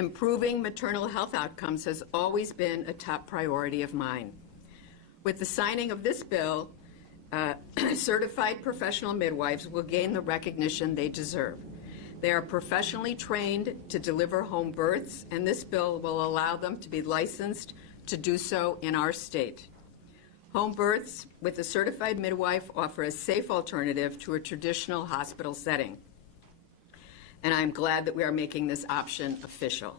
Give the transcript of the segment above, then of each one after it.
Improving maternal health outcomes has always been a top priority of mine. With the signing of this bill, certified professional midwives will gain the recognition they deserve. They are professionally trained to deliver home births, and this bill will allow them to be licensed to do so in our state. Home births with a certified midwife offer a safe alternative to a traditional hospital setting. And I'm glad that we are making this option official.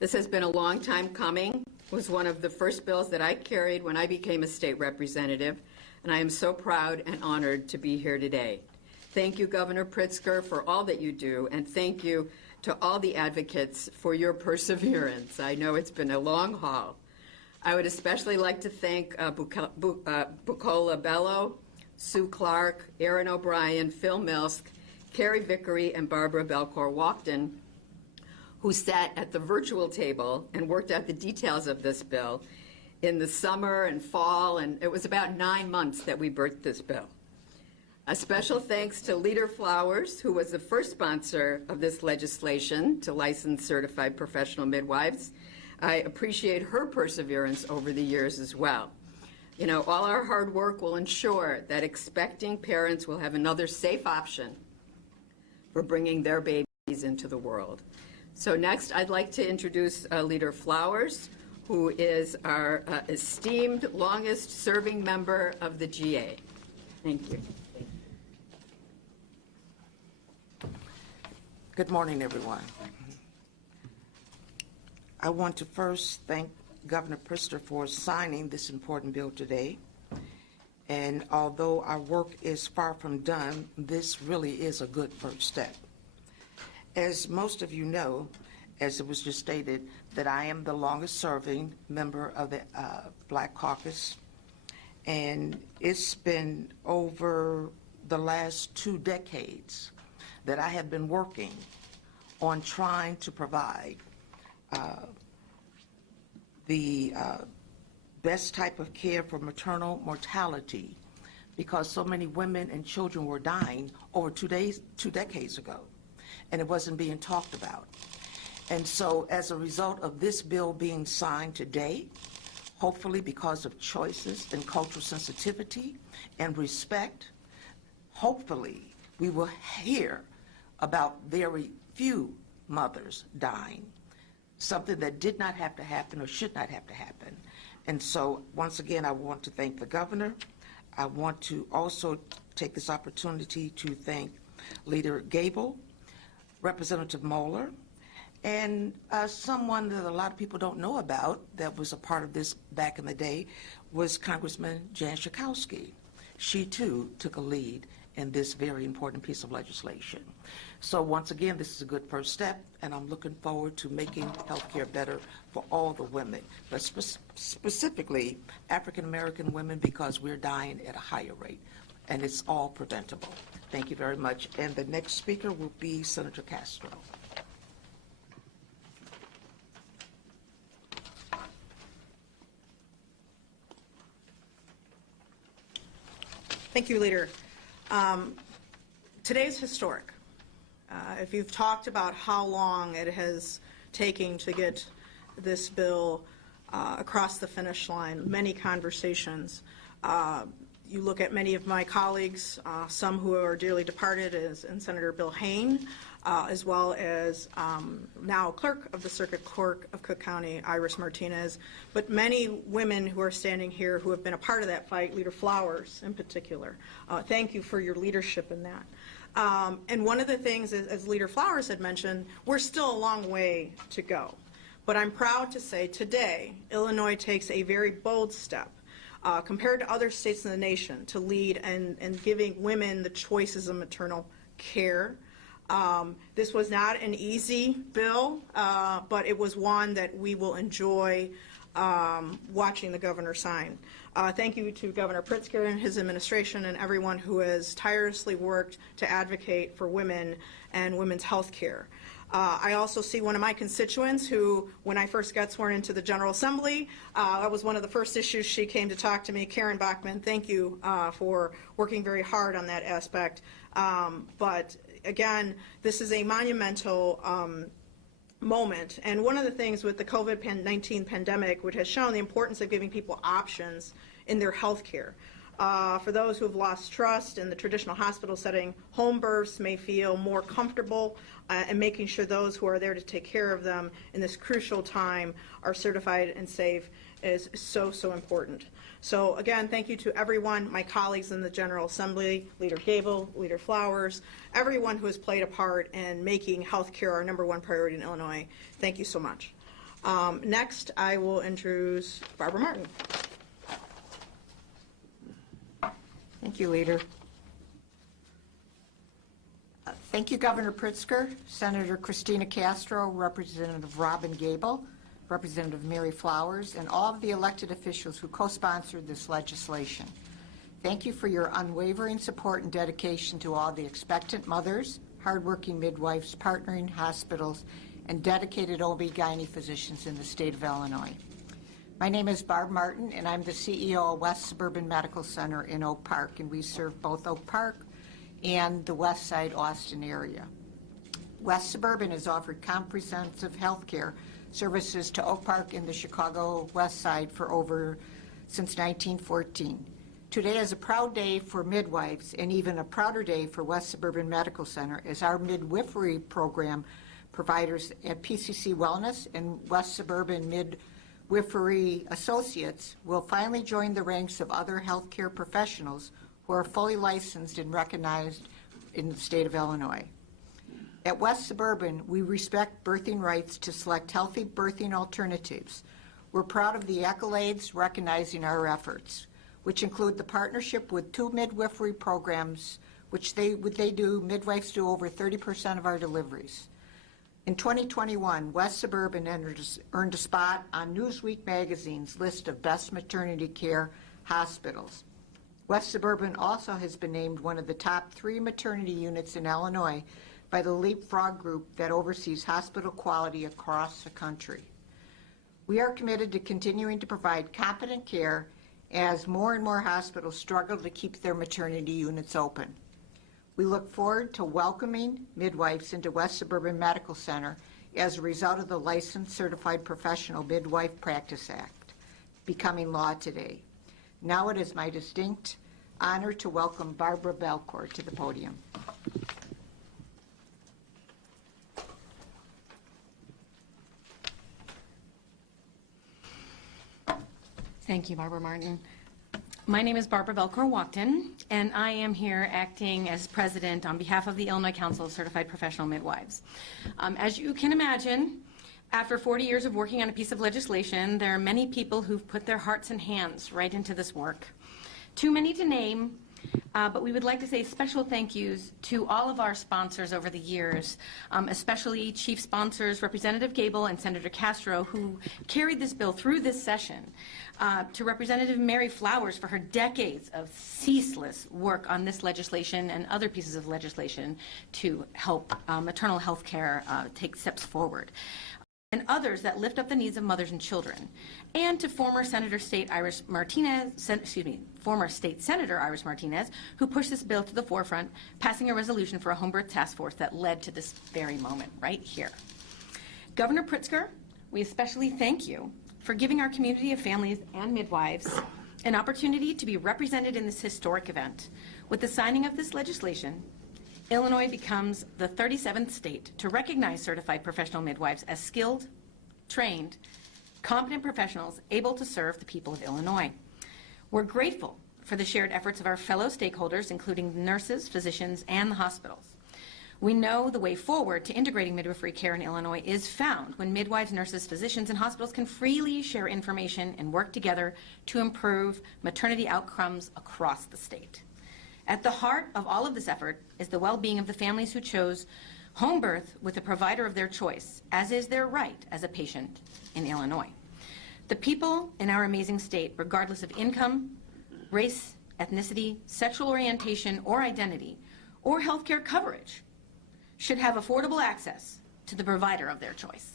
This has been a long time coming. It was one of the first bills that I carried when I became a state representative, and I am so proud and honored to be here today. Thank you, Governor Pritzker, for all that you do, and thank you to all the advocates for your perseverance. I know it's been a long haul. I would especially like to thank Bucola Bello, Sue Clark, Aaron O'Brien, Phil Milsk, Carrie Vickery, and Barbara Belcour-Walkden, who sat at the virtual table and worked out the details of this bill in the summer and fall, and it was about 9 months that we birthed this bill. A special thanks to Leader Flowers, who was the first sponsor of this legislation to license certified professional midwives. I appreciate her perseverance over the years as well. You know, all our hard work will ensure that expecting parents will have another safe option for bringing their babies into the world. So next, I'd like to introduce Leader Flowers, who is our esteemed longest-serving member of the GA. Thank you. Good morning, everyone. I want to first thank Governor Pritzker for signing this important bill today. And although our work is far from done, this really is a good first step. As most of you know, as it was just stated, that I am the longest serving member of the Black Caucus. And it's been over the last 2 decades that I have been working on trying to provide the best type of care for maternal mortality, because so many women and children were dying over 2 decades ago, and it wasn't being talked about. And so as a result of this bill being signed today, hopefully because of choices and cultural sensitivity and respect, hopefully we will hear about very few mothers dying, something that did not have to happen or should not have to happen. And so once again, I want to thank the governor. I want to also take this opportunity to thank Leader Gable, Representative Moeller, and someone that a lot of people don't know about that was a part of this back in the day was Congressman Jan Schakowsky. She too took a lead in this very important piece of legislation. So once again, this is a good first step, and I'm looking forward to making healthcare better for all the women, but specifically African-American women, because we're dying at a higher rate, and it's all preventable. Thank you very much. And the next speaker will be Senator Castro. Thank you, Leader. Today is historic. If you've talked about how long it has taken to get this bill across the finish line, many conversations. You look at many of my colleagues, some who are dearly departed, and Senator Bill Hayne, as well as now Clerk of the Circuit Court of Cook County, Iris Martinez, but many women who are standing here who have been a part of that fight, Leader Flowers in particular. Thank you for your leadership in that. And one of the things, as Leader Flowers had mentioned, we're still a long way to go. But I'm proud to say today, Illinois takes a very bold step compared to other states in the nation to lead and giving women the choices of maternal care. This was not an easy bill, but it was one that we will enjoy watching the governor sign. Thank you to Governor Pritzker and his administration and everyone who has tirelessly worked to advocate for women and women's health care. I also see one of my constituents who, when I first got sworn into the General Assembly, that was one of the first issues she came to talk to me, Karen Bachman. Thank you for working very hard on that aspect. But again, this is a monumental moment. And one of the things with the COVID-19 pandemic, which has shown the importance of giving people options in their health care. For those who have lost trust in the traditional hospital setting, home births may feel more comfortable, and making sure those who are there to take care of them in this crucial time are certified and safe is so, so important. So again, thank you to everyone, my colleagues in the General Assembly, Leader Gable, Leader Flowers, everyone who has played a part in making health care our #1 priority in Illinois. Thank you so much. Next, I will introduce Barbara Martin. Thank you, Leader. Thank you, Governor Pritzker, Senator Christina Castro, Representative Robin Gable, Representative Mary Flowers, and all of the elected officials who co-sponsored this legislation. Thank you for your unwavering support and dedication to all the expectant mothers, hardworking midwives, partnering hospitals, and dedicated OB/GYN physicians in the state of Illinois. My name is Barb Martin, and I'm the CEO of West Suburban Medical Center in Oak Park, and we serve both Oak Park and the West Side Austin area. West Suburban has offered comprehensive health care services to Oak Park and the Chicago West Side since 1914. Today is a proud day for midwives and even a prouder day for West Suburban Medical Center as our midwifery program providers at PCC Wellness and West Suburban Midwifery Associates will finally join the ranks of other healthcare professionals who are fully licensed and recognized in the state of Illinois. At West Suburban, we respect birthing rights to select healthy birthing alternatives. We're proud of the accolades recognizing our efforts, which include the partnership with 2 midwifery programs, which midwives do over 30% of our deliveries. In 2021, West Suburban earned a spot on Newsweek magazine's list of best maternity care hospitals. West Suburban also has been named one of the top 3 maternity units in Illinois by the Leapfrog Group that oversees hospital quality across the country. We are committed to continuing to provide competent care as more and more hospitals struggle to keep their maternity units open. We look forward to welcoming midwives into West Suburban Medical Center as a result of the Licensed Certified Professional Midwife Practice Act becoming law today. Now it is my distinct honor to welcome Barbara Belcourt to the podium. Thank you, Barbara Martin. My name is Barbara Belcourt-Wachton, and I am here acting as president on behalf of the Illinois Council of Certified Professional Midwives. As you can imagine, after 40 years of working on a piece of legislation, there are many people who've put their hearts and hands right into this work. Too many to name, but we would like to say special thank yous to all of our sponsors over the years, especially chief sponsors Representative Gable and Senator Castro, who carried this bill through this session, to Representative Mary Flowers for her decades of ceaseless work on this legislation and other pieces of legislation to help maternal health care take steps forward, and others that lift up the needs of mothers and children, and to former State Senator Iris Martinez, who pushed this bill to the forefront, passing a resolution for a home birth task force that led to this very moment right here. Governor Pritzker, we especially thank you for giving our community of families and midwives an opportunity to be represented in this historic event. With the signing of this legislation, Illinois becomes the 37th state to recognize certified professional midwives as skilled, trained, competent professionals able to serve the people of Illinois. We're grateful for the shared efforts of our fellow stakeholders, including the nurses, physicians, and the hospitals. We know the way forward to integrating midwifery care in Illinois is found when midwives, nurses, physicians, and hospitals can freely share information and work together to improve maternity outcomes across the state. At the heart of all of this effort is the well-being of the families who chose home birth with a provider of their choice, as is their right as a patient in Illinois. The people in our amazing state, regardless of income, race, ethnicity, sexual orientation, or identity, or healthcare coverage, should have affordable access to the provider of their choice.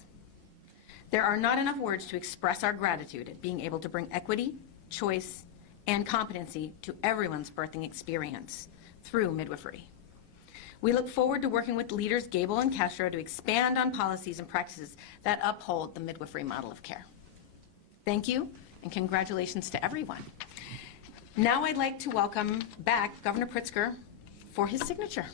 There are not enough words to express our gratitude at being able to bring equity, choice, and competency to everyone's birthing experience through midwifery. We look forward to working with leaders Gable and Castro to expand on policies and practices that uphold the midwifery model of care. Thank you, and congratulations to everyone. Now I'd like to welcome back Governor Pritzker for his signature.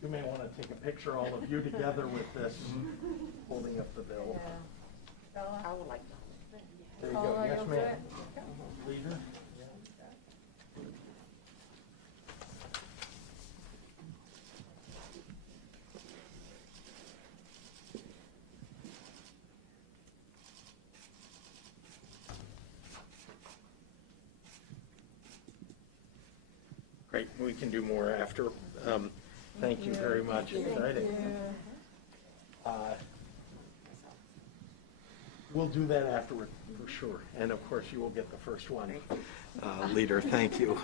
You may want to take a picture, all of you together with this, holding up the bill. I would like to. There you go. Yes, ma'am. Leader. Great. We can do more after. Thank you very much. Exciting. We'll do that afterward, for sure. And of course, you will get the first one. Leader, thank you.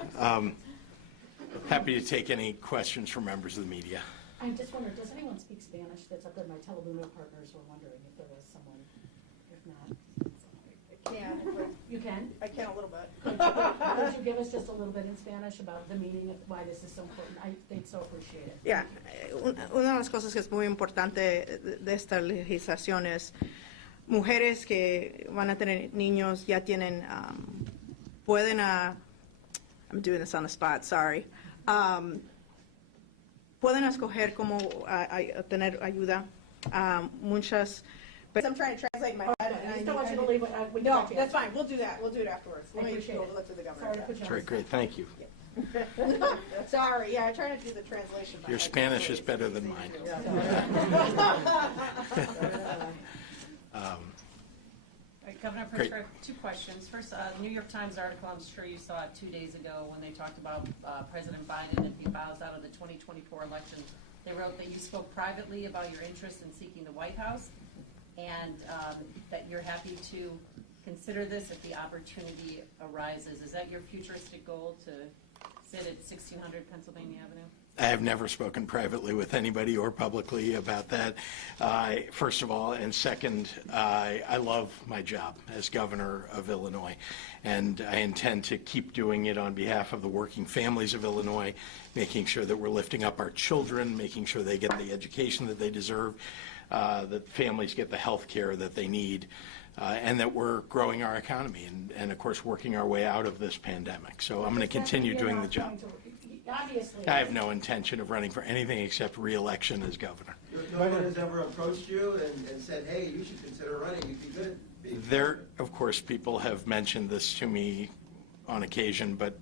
Happy to take any questions from members of the media. I just wondered, does anyone speak Spanish that's up there? My Telemundo partners were wondering if there was someone, if not. You can? I can a little bit. Could you give us just a little bit in Spanish about the meaning of why this is so important? I think so appreciate it. Yeah, una de las cosas que es muy importante de esta legislación es mujeres que van a tener niños ya tienen pueden I'm doing this on the spot, sorry. Pueden escoger cómo tener ayuda. Muchas. But I'm trying to translate my head. I just don't want you to leave it. No, that's fine. We'll do that. We'll do it afterwards. Let me appreciate go it. look to the governor. Sorry to put you on Great, great. Thank you. Sorry, yeah, I try to do the translation. Your Spanish is better than mine. Governor Great. Pritzker, two questions. First, New York Times article, I'm sure you saw it 2 days ago when they talked about President Biden if he bows out of the 2024 election. They wrote that you spoke privately about your interest in seeking the White House and that you're happy to consider this if the opportunity arises. Is that your futuristic goal to sit at 1600 Pennsylvania Avenue? I have never spoken privately with anybody or publicly about that, first of all. And second, I love my job as governor of Illinois, and I intend to keep doing it on behalf of the working families of Illinois, making sure that we're lifting up our children, making sure they get the education that they deserve, that families get the health care that they need, and that we're growing our economy and, of course, working our way out of this pandemic. So I'm going to continue doing the job. Obviously. I have no intention of running for anything except re-election as governor. No one has ever approached you and said, hey, you should consider running. You'd be good at being There, of course, people have mentioned this to me on occasion, but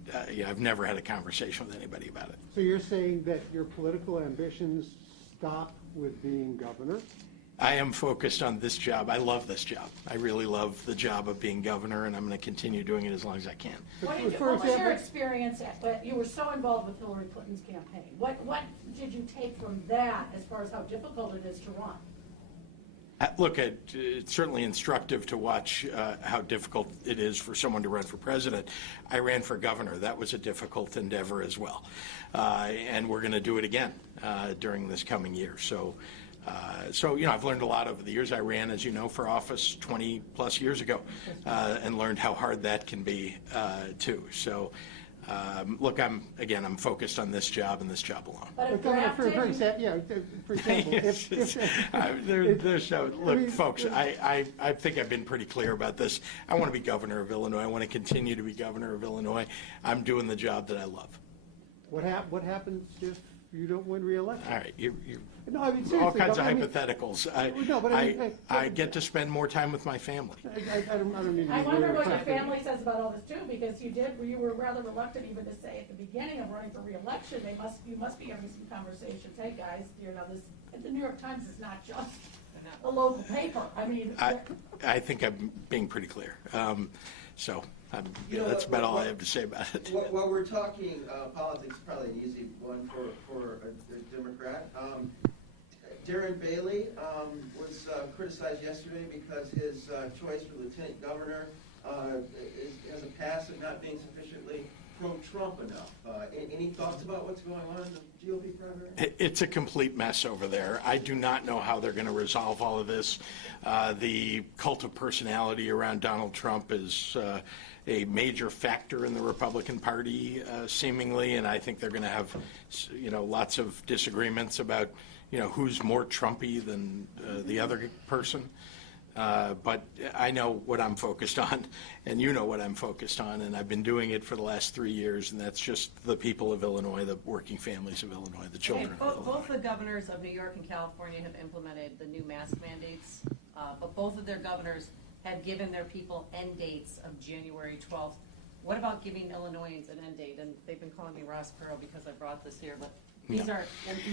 I've never had a conversation with anybody about it. So you're saying that your political ambitions stop with being governor? I am focused on this job. I love this job. I really love the job of being governor, and I'm going to continue doing it as long as I can. What was your experience you were so involved with Hillary Clinton's campaign? What did you take from that as far as how difficult it is to run? Look, it's certainly instructive to watch how difficult it is for someone to run for president. I ran for governor. That was a difficult endeavor as well. And we're going to do it again during this coming year. So, I've learned a lot over the years. I ran, as you know, for office 20 plus years ago and learned how hard that can be too. So, look, I'm focused on this job and this job alone. But For example, look, folks, I think I've been pretty clear about this. I want to be governor of Illinois. I want to continue to be governor of Illinois. I'm doing the job that I love. What happens if you don't win re-election? All right, No, I mean, seriously, all kinds of I mean, hypotheticals. No, but I get to spend more time with my family. I don't need to I be wonder very what your practical. family says about all this too, because you were rather reluctant even to say at the beginning of running for re-election, you must be having some conversations. Hey, guys, the New York Times is not just a local paper. I mean, I think I'm being pretty clear. That's about all I have to say about it. While we're talking politics, probably an easy one for a Democrat. Darren Bailey was criticized yesterday because his choice for lieutenant governor has a past of not being sufficiently pro-Trump enough. Any thoughts about what's going on in the GOP primary? It's a complete mess over there. I do not know how they're going to resolve all of this. The cult of personality around Donald Trump is a major factor in the Republican Party, seemingly, and I think they're going to have, lots of disagreements about, who's more Trumpy than the other person. But I know what I'm focused on, and you know what I'm focused on, and I've been doing it for the last 3 years, and that's just the people of Illinois, the working families of Illinois, the children of Illinois. Both the governors of New York and California have implemented the new mask mandates, but both of their governors have given their people end dates of January 12th. What about giving Illinoisans an end date? And they've been calling me Ross Perot because I brought this here, but these are,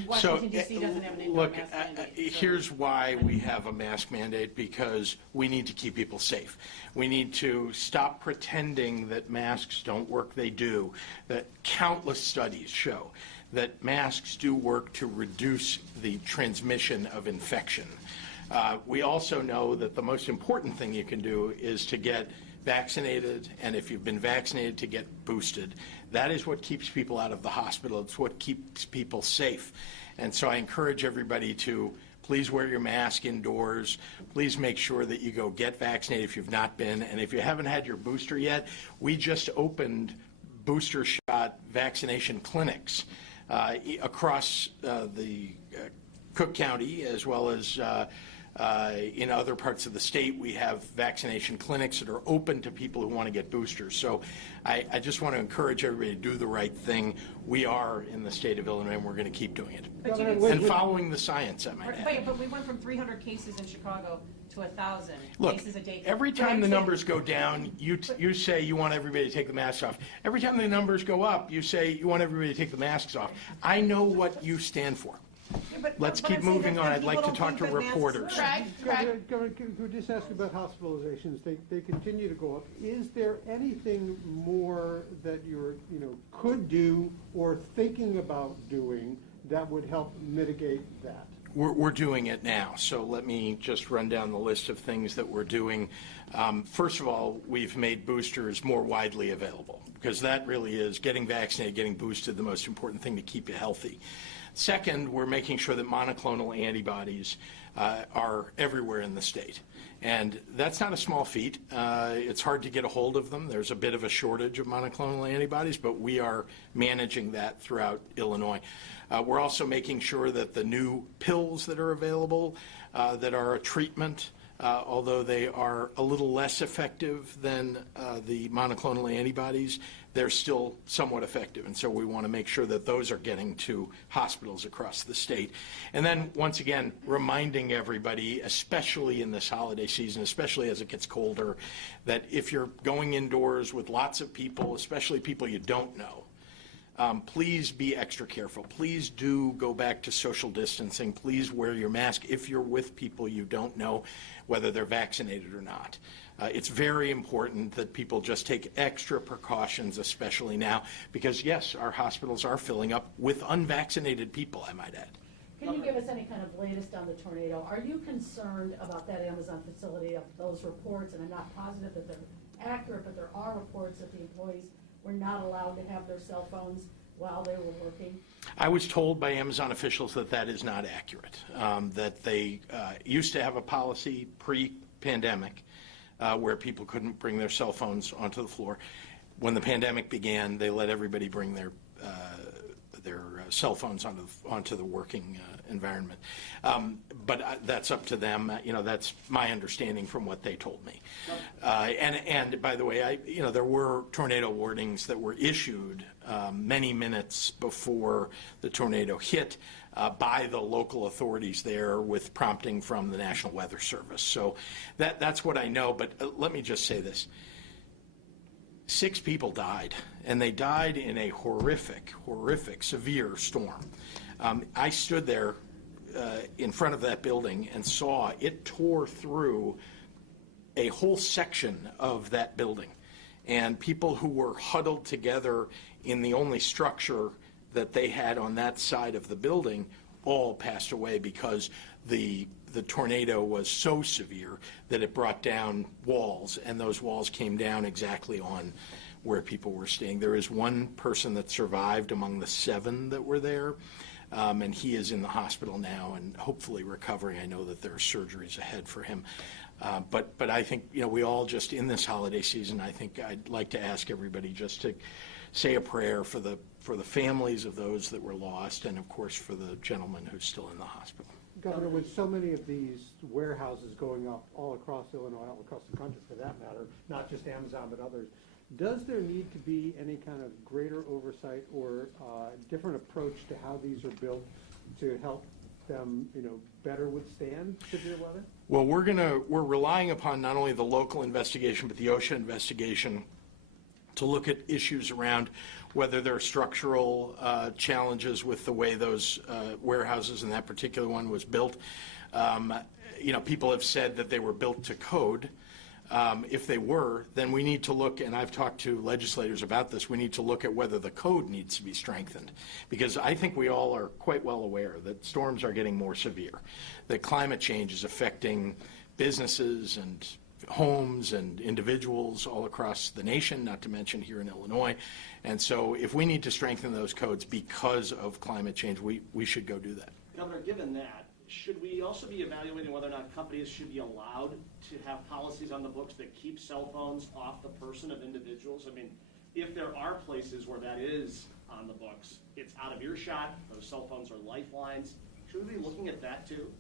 Washington, D.C. doesn't have an indoor mask mandate. Here's why we have a mask mandate, because we need to keep people safe. We need to stop pretending that masks don't work. They do. That countless studies show that masks do work to reduce the transmission of infection. We also know that the most important thing you can do is to get vaccinated, and if you've been vaccinated, to get boosted. That is what keeps people out of the hospital. It's what keeps people safe. And so I encourage everybody to please wear your mask indoors. Please make sure that you go get vaccinated if you've not been. And if you haven't had your booster yet, we just opened booster shot vaccination clinics across the Cook County, as well as in other parts of the state. We have vaccination clinics that are open to people who want to get boosters. So I just want to encourage everybody to do the right thing. We are in the state of Illinois, and we're going to keep doing it. And following the science, I might add. But we went from 300 cases in Chicago to 1,000 Look, cases a day. every time the numbers go down, you say you want everybody to take the masks off. Every time the numbers go up, you say you want everybody to take the masks off. I know what you stand for. Let's keep moving on. I'd like to talk to reporters. Governor, could we just ask about hospitalizations? They continue to go up. Is there anything more that you could do or thinking about doing that would help mitigate that? We're doing it now, so let me just run down the list of things that we're doing. First of all, we've made boosters more widely available, because that really is getting vaccinated, getting boosted, the most important thing to keep you healthy. Second, we're making sure that monoclonal antibodies are everywhere in the state. And that's not a small feat. It's hard to get a hold of them. There's a bit of a shortage of monoclonal antibodies, but we are managing that throughout Illinois. We're also making sure that the new pills that are available, that are a treatment, although they are a little less effective than the monoclonal antibodies, they're still somewhat effective. And so we want to make sure that those are getting to hospitals across the state. And then, once again, reminding everybody, especially in this holiday season, especially as it gets colder, that if you're going indoors with lots of people, especially people you don't know, please be extra careful. Please do go back to social distancing. Please wear your mask if you're with people you don't know, whether they're vaccinated or not. It's very important that people just take extra precautions, especially now, because, yes, our hospitals are filling up with unvaccinated people, I might add. Can you give us any kind of latest on the tornado? Are you concerned about that Amazon facility, of those reports? And I'm not positive that they're accurate, but there are reports that the employees were not allowed to have their cell phones while they were working. I was told by Amazon officials that that is not accurate, that they used to have a policy pre-pandemic where people couldn't bring their cell phones onto the floor. When the pandemic began, they let everybody bring their cell phones onto the working environment. But that's up to them. That's my understanding from what they told me. And by the way, there were tornado warnings that were issued many minutes before the tornado hit by the local authorities there, with prompting from the National Weather Service. So that's what I know. But let me just say this. 6 people died, and they died in a horrific, severe storm. I stood there in front of that building and saw it tore through a whole section of that building. And people who were huddled together in the only structure that they had on that side of the building all passed away because the tornado was so severe that it brought down walls, and those walls came down exactly on where people were staying. There is one person that survived among the 7 that were there, and he is in the hospital now and hopefully recovering. I know that there are surgeries ahead for him. But I think, we all just, in this holiday season, I think I'd like to ask everybody just to say a prayer for the families of those that were lost, and of course for the gentleman who's still in the hospital. Governor, with so many of these warehouses going up all across Illinois, all across the country for that matter, not just Amazon but others, does there need to be any kind of greater oversight or different approach to how these are built to help them, better withstand severe weather? Well, we're relying upon not only the local investigation but the OSHA investigation to look at issues around whether there are structural challenges with the way those warehouses, and that particular one was built. People have said that they were built to code. If they were, then we need to look, and I've talked to legislators about this, we need to look at whether the code needs to be strengthened. Because I think we all are quite well aware that storms are getting more severe, that climate change is affecting businesses and homes and individuals all across the nation, not to mention here in Illinois. And so if we need to strengthen those codes because of climate change, we should go do that. Governor, given that, should we also be evaluating whether or not companies should be allowed to have policies on the books that keep cell phones off the person of individuals? I mean, if there are places where that is on the books, it's out of earshot, those cell phones are lifelines. Should we be looking at that too?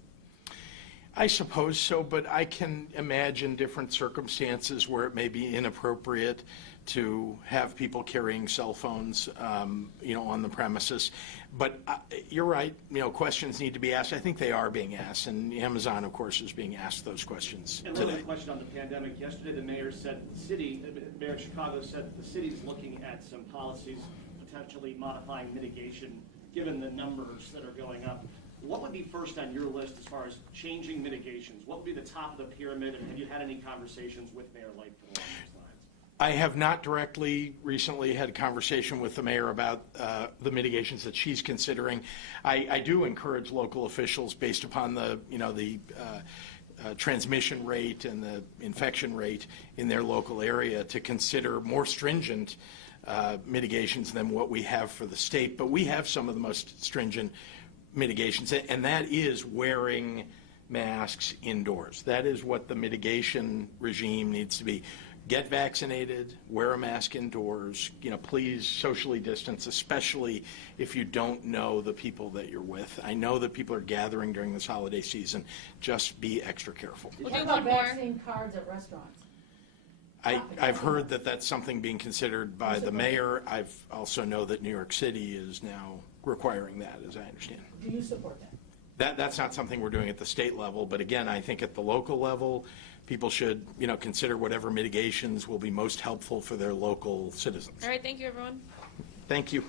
I suppose so, but I can imagine different circumstances where it may be inappropriate to have people carrying cell phones, on the premises. But you're right, questions need to be asked. I think they are being asked, and Amazon, of course, is being asked those questions and today. Another question on the pandemic. Yesterday, the mayor said Mayor of Chicago said the city's looking at some policies, potentially modifying mitigation, given the numbers that are going up. What would be first on your list as far as changing mitigations? What would be the top of the pyramid, and have you had any conversations with Mayor Lightfoot along those lines? I have not directly recently had a conversation with the mayor about the mitigations that she's considering. I do encourage local officials, based upon the transmission rate and the infection rate in their local area, to consider more stringent mitigations than what we have for the state. But we have some of the most stringent mitigations, and that is wearing masks indoors. That is what the mitigation regime needs to be. Get vaccinated, wear a mask indoors, please socially distance, especially if you don't know the people that you're with. I know that people are gathering during this holiday season. Just be extra careful. What about vaccine cards at restaurants? I've heard that that's something being considered by the mayor. I've also know that New York City is now requiring that, as I understand. Do you support that? That's not something we're doing at the state level, but again, I think at the local level, people should, consider whatever mitigations will be most helpful for their local citizens. All right, thank you, everyone. Thank you.